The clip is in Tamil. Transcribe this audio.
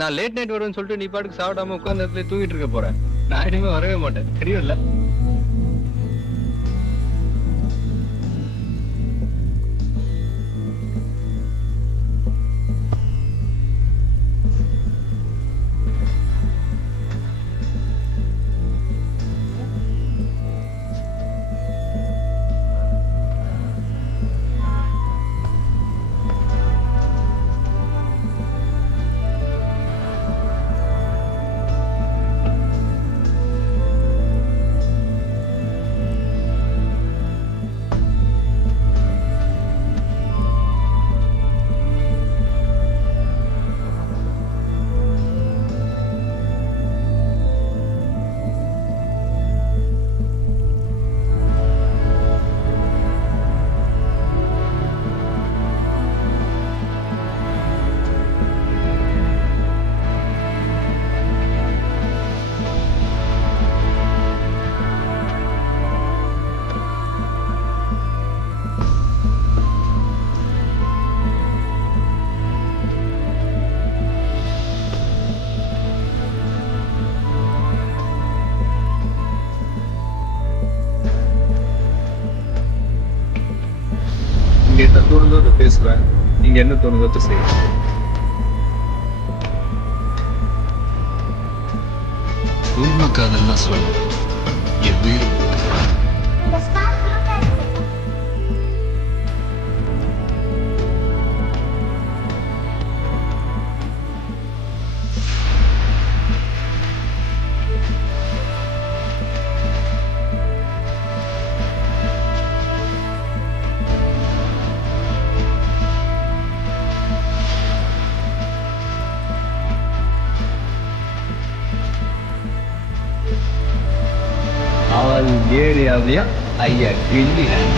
நான் லேட் நைட் வருவேன்னு சொல்லிட்டு நீ பாட்டுக்கு சாப்பிடாம உட்கார்ந்து இடத்துல தூங்கிட்டு இருக்க போறேன். நான் இனிமே வரவே மாட்டேன், தெரியும்ல? இங்க என்ன தோணுதோ அதை பேசுவேன், நீங்க என்ன தோணுதோ அதை செய்வேன். உண்மை காதல்லாம் சொல்லு, என் உயிர் அவள் ஏரியாவையா ஐயா கிள்ளினேன்.